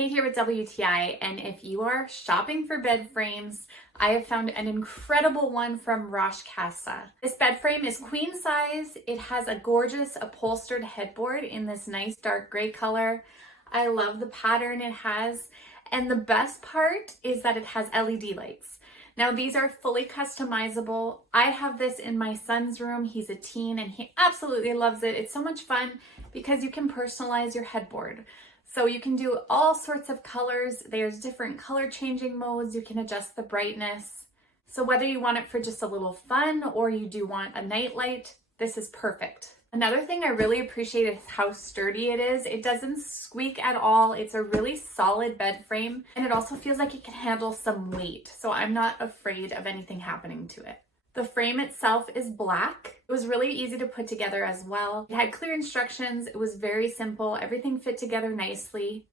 Kate here with WTI, and if you are shopping for bed frames, I have found an incredible one from ROCHECASA. This bed frame is queen size. It has a gorgeous upholstered headboard in this nice dark gray color. I love the pattern it has, and the best part is that it has LED lights. Now these are fully customizable. I have this in my son's room. He's a teen and he absolutely loves it. It's so much fun because you can personalize your headboard. So you can do all sorts of colors. There's different color changing modes. You can adjust the brightness. So whether you want it for just a little fun or you do want a night light, this is perfect. Another thing I really appreciate is how sturdy it is. It doesn't squeak at all. It's a really solid bed frame, and it also feels like it can handle some weight. So I'm not afraid of anything happening to it. The frame itself is black. It was really easy to put together as well. It had clear instructions. It was very simple. Everything fit together nicely.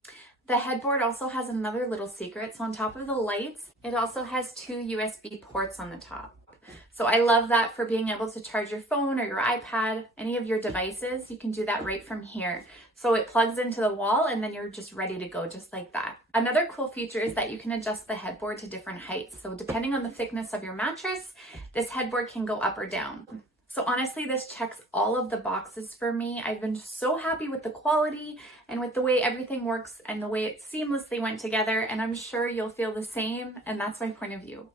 The headboard also has another little secret. So on top of the lights, it also has 2 USB ports on the top. So I love that for being able to charge your phone or your iPad, any of your devices. You can do that right from here. So it plugs into the wall and then you're just ready to go just like that. Another cool feature is that you can adjust the headboard to different heights. So depending on the thickness of your mattress, this headboard can go up or down. So honestly, this checks all of the boxes for me. I've been so happy with the quality and with the way everything works and the way it seamlessly went together. And I'm sure you'll feel the same. And that's my point of view.